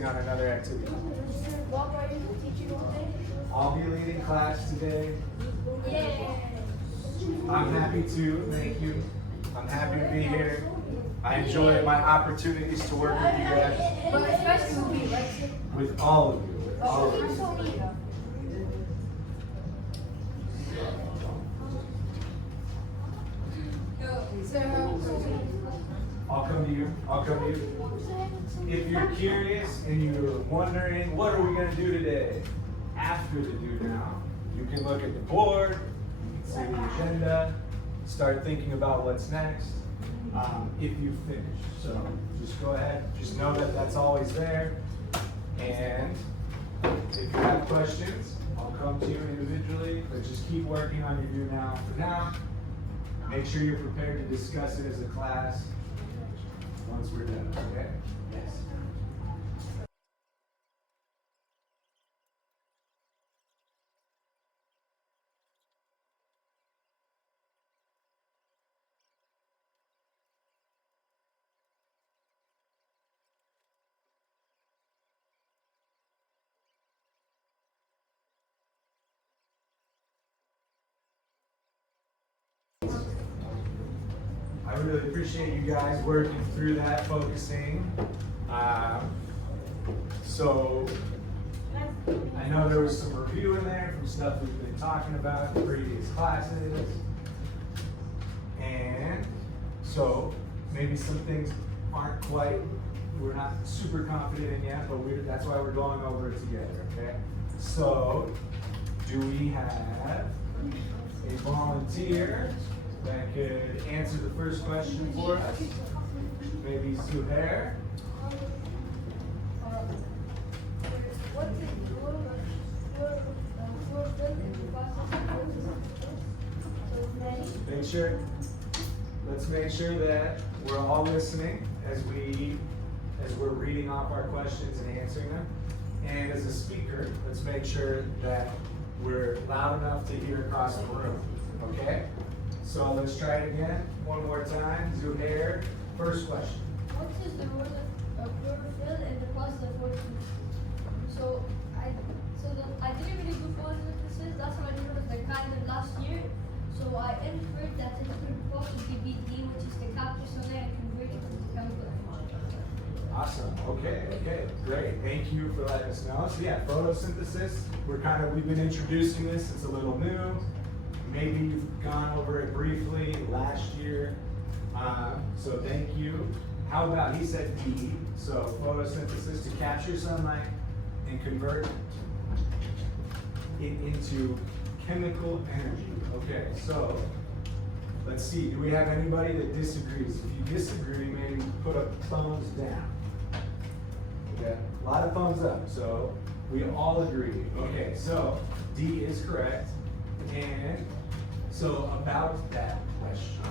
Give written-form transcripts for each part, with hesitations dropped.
focusing on another activity. What are you teaching all day? I'll be leading class today. Yeah. I'm happy to, thank you. I'm happy to be here. I enjoy my opportunities to work with you guys. But especially with me, right? With all of you. With all of you. I'll come to you. I'll come to you. If you're curious and you're wondering, what are we going to do today? After the do now, you can look at the board, you can see the agenda, start thinking about what's next if you finish. So just go ahead, just know that that's always there. And if you have questions, I'll come to you individually, but just keep working on your do now for now. Make sure you're prepared to discuss it as a class once we're done, okay? Yes. I really appreciate you guys working through that, focusing. So I know there was some review in there from stuff we've been talking about in previous classes. And so maybe some things aren't quite, we're not super confident in yet, but that's why we're going over it together, okay? So, do we have a volunteer that could answer the first question for us? Maybe Zuhair? Let's make sure that we're all listening as we're reading off our questions and answering them. And as a speaker, let's make sure that we're loud enough to hear across the room, okay? So let's try it again, one more time. Zuhair, first question. What is the role of chlorophyll in the process of photosynthesis? So I didn't really do photosynthesis. That's what I did was like kind of last year. So I inferred that it could possibly be D, which is the capture sunlight and convert it into chemical energy. Awesome. Okay, great. Thank you for letting us know. So yeah, photosynthesis. We've been introducing this. It's a little new. Maybe you've gone over it briefly last year. So thank you. How about, he said D, so photosynthesis to capture sunlight and convert it into chemical energy. Okay, so let's see. Do we have anybody that disagrees? If you disagree, maybe put up thumbs down. Okay, a lot of thumbs up. So we all agree. Okay, so D is correct. And so about that question,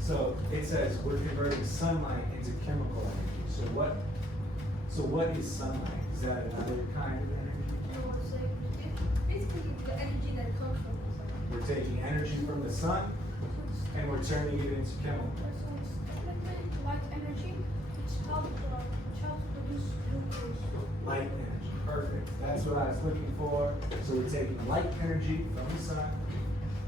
so it says we're converting sunlight into chemical energy. So what is sunlight? Is that another kind of energy? Basically the energy that comes from the sun. We're taking energy from the sun and we're turning it into chemical. Light energy, which helps produce glucose. Light energy, perfect. That's what I was looking for. So we're taking light energy from the sun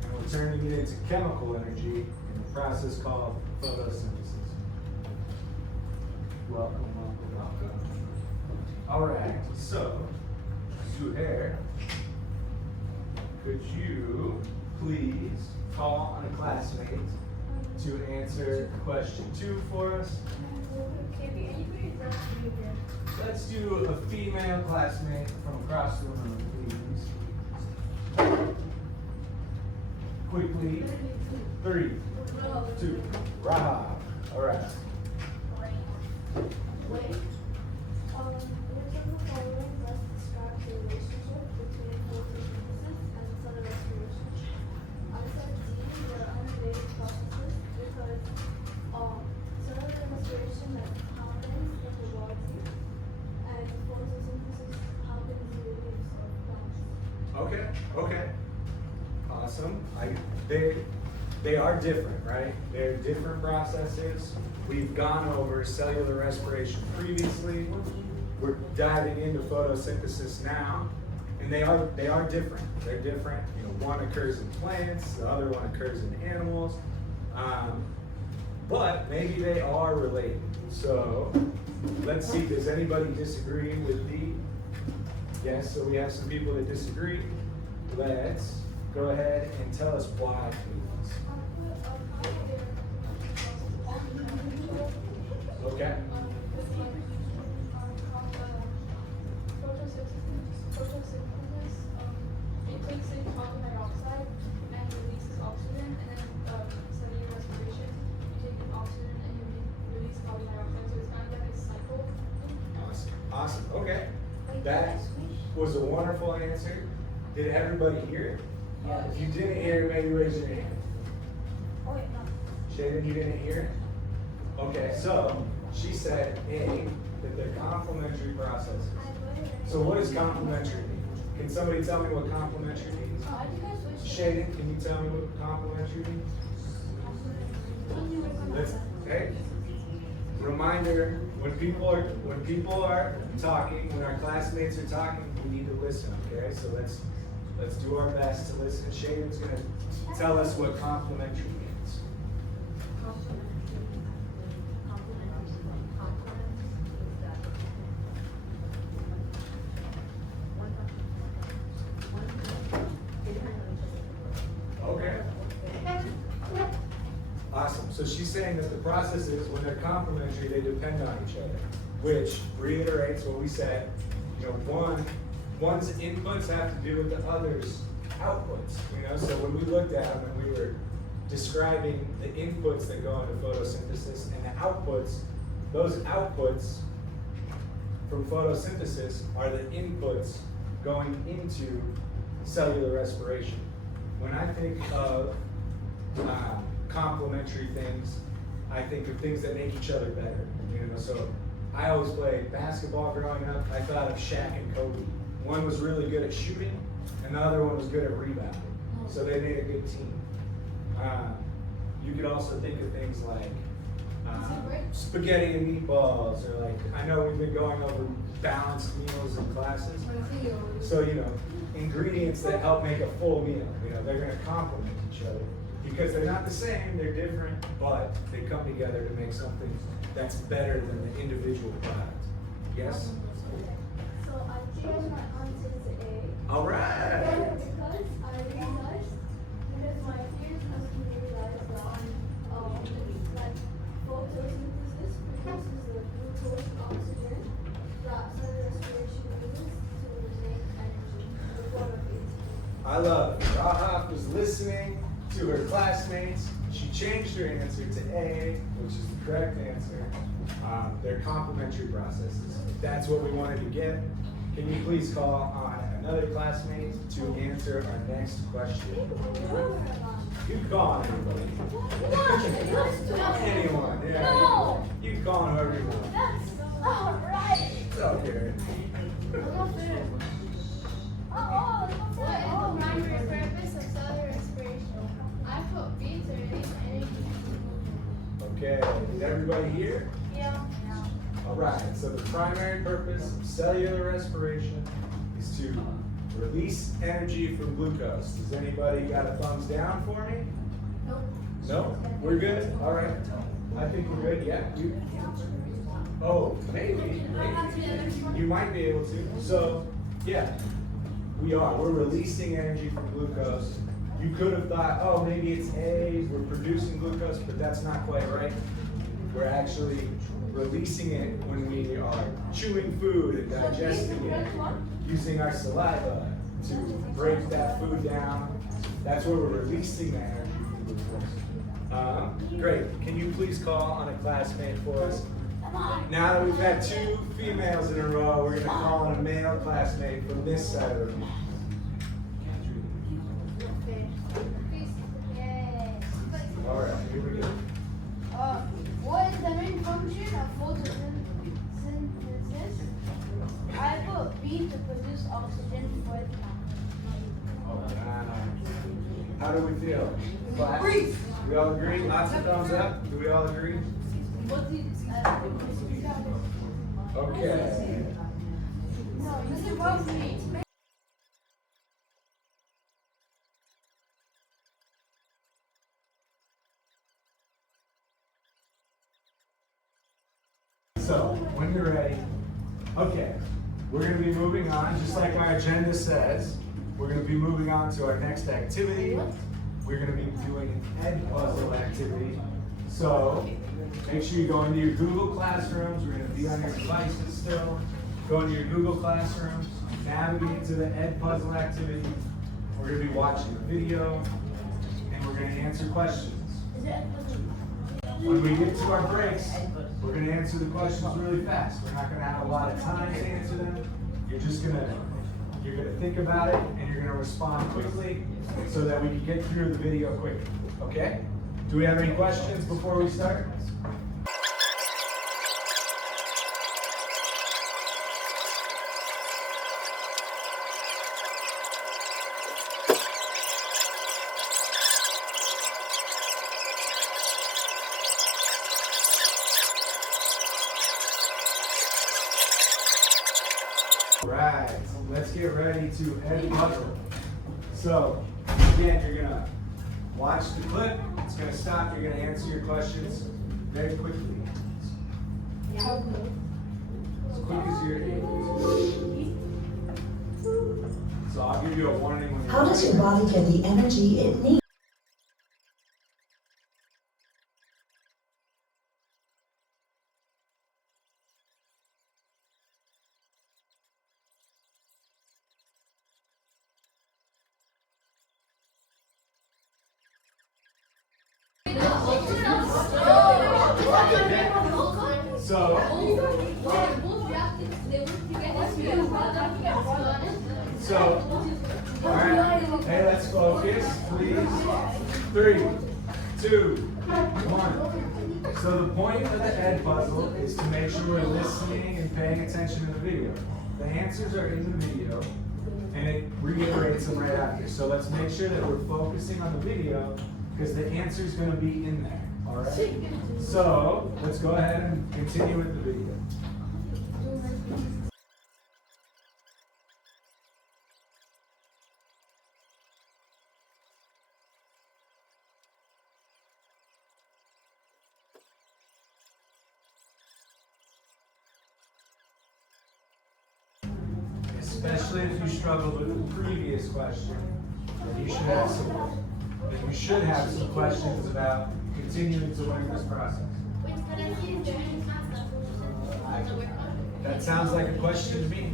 and we're turning it into chemical energy in a process called photosynthesis. Welcome. All right, so Zuhair, could you please call on a classmate to answer question 2 for us? Let's do a female classmate from across the room, please. Quickly, 3, 2, Rahab. All right. Which of the following best describes the relationship between photosynthesis and cellular respiration? I said D, they are unrelated processes because cellular respiration happens in the body and photosynthesis happens in the leaves of plants. Okay. Awesome. they are different, right? They're different processes. We've gone over cellular respiration previously. We're diving into photosynthesis now, and they are different. They're different. You know, one occurs in plants, the other one occurs in animals, but maybe they are related. So let's see. Does anybody disagree with the? Yes. So we have some people that disagree. Let's go ahead and tell us why, please. Okay. Photosynthesis, it takes in carbon dioxide and releases oxygen, and then cellular respiration, you take in oxygen and you release carbon dioxide, so it's kind of like a cycle. Awesome. Awesome. Okay. That was a wonderful answer. Did everybody hear it? Yeah. If you didn't hear it, maybe raise your hand. Oh, wait, no. Shaden, you didn't hear it? Okay, so she said A, that they're complementary processes. So what does complementary mean? Can somebody tell me what complementary means? Shaden, can you tell me what complementary means? Hey, reminder, when people are talking, when our classmates are talking, we need to listen, okay? So let's do our best to listen. Shaden's gonna tell us what complementary means. Okay. Awesome. So she's saying that the processes, when they're complementary, they depend on each other, which reiterates what we said. You know, one's inputs have to do with the other's outputs. You know, so when we looked at them and we were describing the inputs that go into photosynthesis and the outputs, those outputs from photosynthesis are the inputs going into cellular respiration. When I think of complementary things, I think of things that make each other better. You know, so I always played basketball growing up. I thought of Shaq and Kobe. One was really good at shooting, and the other one was good at rebounding. So they made a good team. You could also think of things like spaghetti and meatballs, or like, I know we've been going over balanced meals in classes. So, you know, ingredients that help make a full meal. You know, they're gonna complement each other because they're not the same, they're different, but they come together to make something that's better than the individual product. Yes? So I changed my answer to A. All right. Because I realized, because my peers must realize that like photosynthesis produces the glucose and oxygen that cellular respiration uses to make energy. The water is. I love it. Rahaf was listening to her classmates. She changed her answer to A, which is the correct answer. They're complementary processes. If that's what we wanted to get, can you please call on another classmate to answer our next question? You can call on anybody. Anyone. Yeah. No. You can call on whoever you want. That's not right. It's okay. What is the primary purpose of cellular respiration? I put B to release energy. Okay. Is everybody here? Yeah. All right, so the primary purpose of cellular respiration is to release energy from glucose. Does anybody got a thumbs down for me? Nope. No? We're good? All right. I think we're good. Yeah? You? Oh, maybe. You might be able to. So, yeah, we are. We're releasing energy from glucose. You could have thought, oh, maybe it's A, we're producing glucose, but that's not quite right. We're actually releasing it when we are chewing food and digesting it, using our saliva to break that food down. That's where we're releasing the energy from glucose. Great. Can you please call on a classmate for us? Now that we've had two females in a row, we're going to call on a male classmate from this side of the room. All right, here we go. What is the main function of photosynthesis? I put B to produce oxygen for the How do we feel? Class? We all agree? Lots of thumbs up? Do we all agree? Okay. So, when you're ready, okay, we're going to be moving on, just like our agenda says. We're going to be moving on to our next activity. We're going to be doing an Ed puzzle activity. So, make sure you go into your Google Classrooms. We're going to be on your devices still. Go into your Google Classrooms, navigate to the Ed puzzle activity. We're going to be watching a video, and we're going to answer questions. When we get to our breaks, we're going to answer the questions really fast. We're not going to have a lot of time to answer them. You're going to think about it, and you're going to respond quickly so that we can get through the video quickly. Okay? Do we have any questions before we start? Right, let's get ready to Ed puzzle. So, again, you're gonna watch the clip, it's gonna stop, you're gonna answer your questions very quickly. As quick as you're able to. So I'll give you a warning when you're How does your body get the energy it needs? So, all right, hey, let's focus, please. 3, 2, 1. So the point of the Ed puzzle is to make sure we're listening and paying attention to the video. The answers are in the video, and it reiterates them right after. So let's make sure that we're focusing on the video, because the answer is going to be in there. All right? So let's go ahead and continue with the video. Especially if you struggled with the previous question, then you should have some questions about continuing to learn this process. That sounds like a question to me.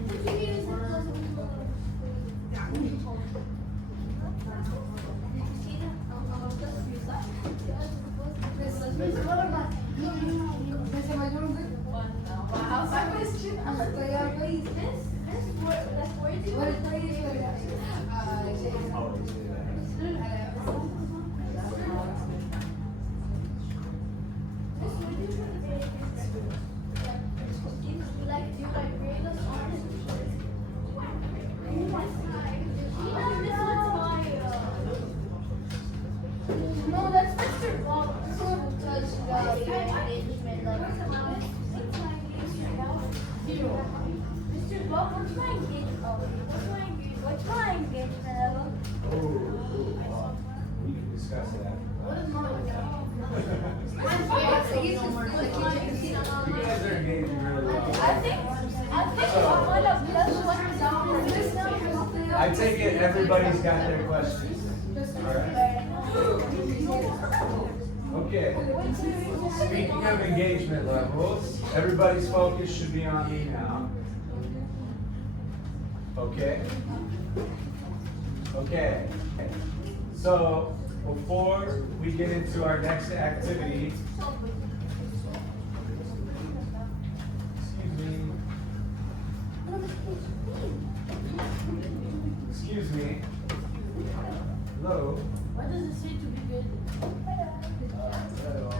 No, that's Mr. Bob. Touch the engagement level. Mr. Bob, what's my engagement level? What's my engagement level? Oh, we can discuss that. What is mine? You guys are engaging really well. I think one of the I take it everybody's got their questions. All right. Okay. Speaking of engagement levels, everybody's focus should be on me now. Okay? Okay. So, before we get into our next activity, excuse me. Hello? What does it say to be good? Hello.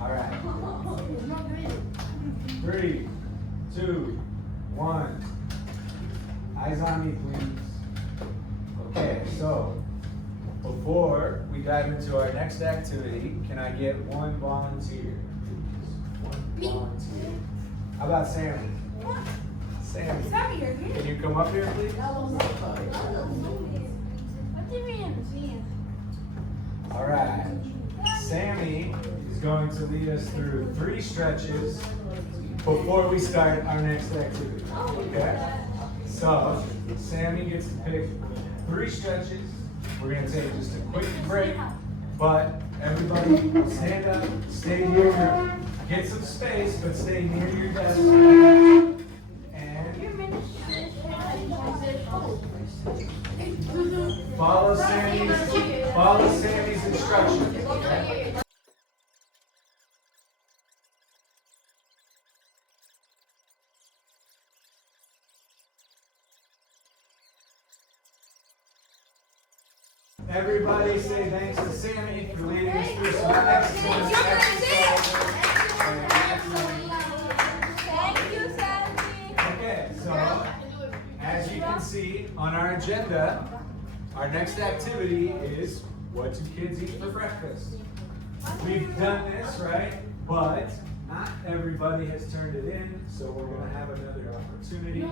All right. It's not graded. 3, 2, 1. Eyes on me, please. Okay, so before we dive into our next activity, can I get one volunteer? One volunteer. How about Sammy? Sammy. Can you come up here, please? All right. Sammy is going to lead us through 3 stretches before we start our next activity. Okay? So, Sammy gets to pick 3 stretches. We're going to take just a quick break, but everybody stand up, stay near your, get some space, but stay near your desk. And follow Sammy's instructions. Okay? Everybody say thanks to Sammy for leading us through some excellent exercises. Okay, so as you can see on our agenda, our next activity is what do kids eat for breakfast? We've done this, right? But not everybody has turned it in, so we're going to have another opportunity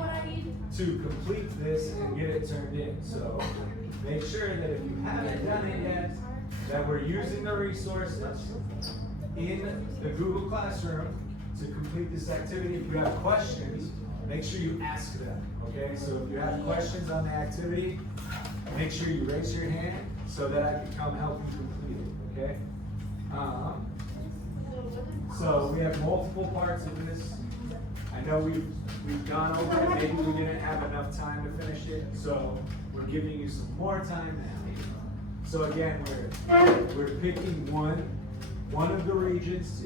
to complete this and get it turned in. So make sure that if you haven't done it yet, that we're using the resources in the Google Classroom to complete this activity. If you have questions, make sure you ask them, okay? So if you have questions on the activity, make sure you raise your hand so that I can come help you complete it, okay? So we have multiple parts of this. I know we've gone over it. Maybe we didn't have enough time to finish it, so we're giving you some more time now. So again, we're picking one of the regions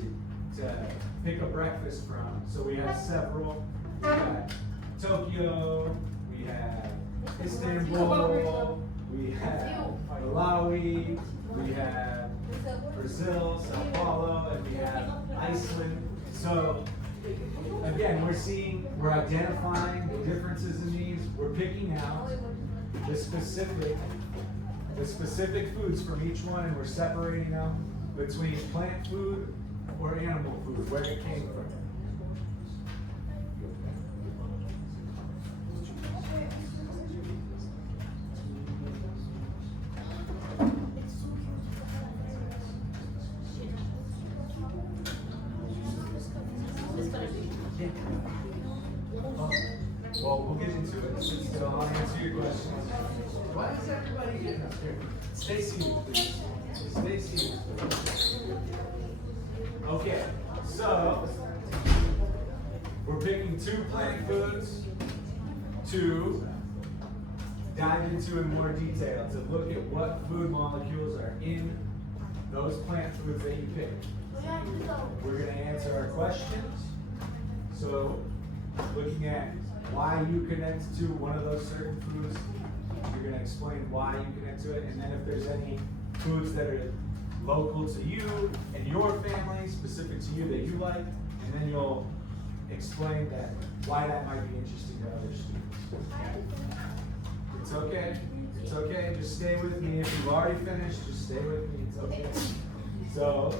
to pick a breakfast from. So we have several. We have Tokyo, we have Istanbul, we have Malawi, we have Brazil, Sao Paulo, and we have Iceland. So again, we're identifying the differences in these. We're picking out the specific foods from each one, and we're separating them between plant food or animal food, where it came from. Well, we'll get into it. So I'll answer your questions. Why is everybody getting up here? Stay seated, please. Stay seated. Okay, so we're picking 2 plant foods to dive into in more detail, to look at what food molecules are in those plant foods that you picked. We're going to answer our questions. So, looking at why you connect to one of those certain foods, you're going to explain why you connect to it, and then if there's any foods that are local to you and your family, specific to you that you like, and then you'll explain that why that might be interesting to other students. It's okay. It's okay. Just stay with me. If you've already finished, just stay with me. It's okay. So,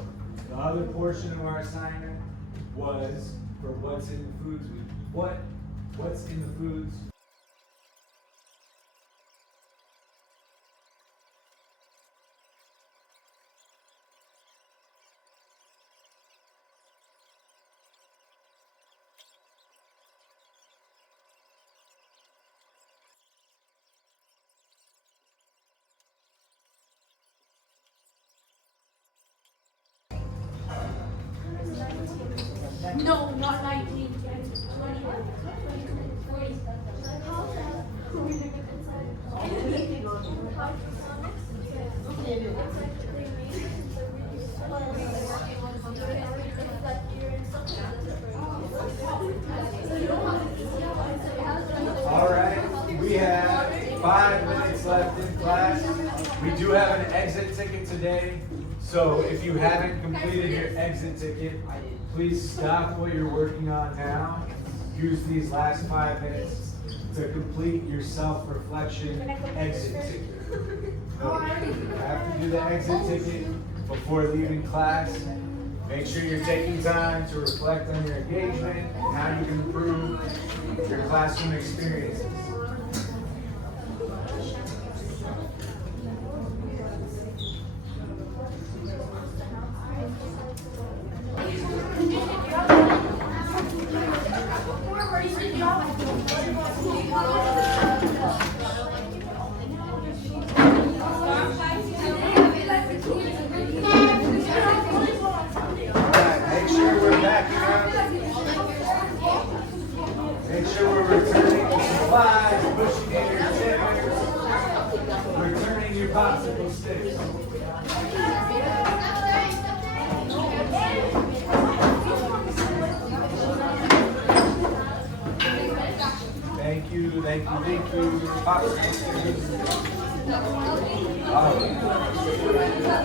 the other portion of our assignment was for what's in the foods. What's in the foods? No, not 19. 20. All right, we have 5 minutes left in class. We do have an exit ticket today, so if you haven't completed your exit ticket, please stop what you're working on now. If use these last 5 minutes to complete your self-reflection exit ticket. No, you have to do the exit ticket before leaving class. Make sure you're taking time to reflect on your engagement and how you can improve your classroom experiences. Make sure we're backing up. Make sure we're returning the supplies, pushing in your chairs, returning your popsicle sticks. Thank you, thank you, thank you. Popsicle sticks. All right.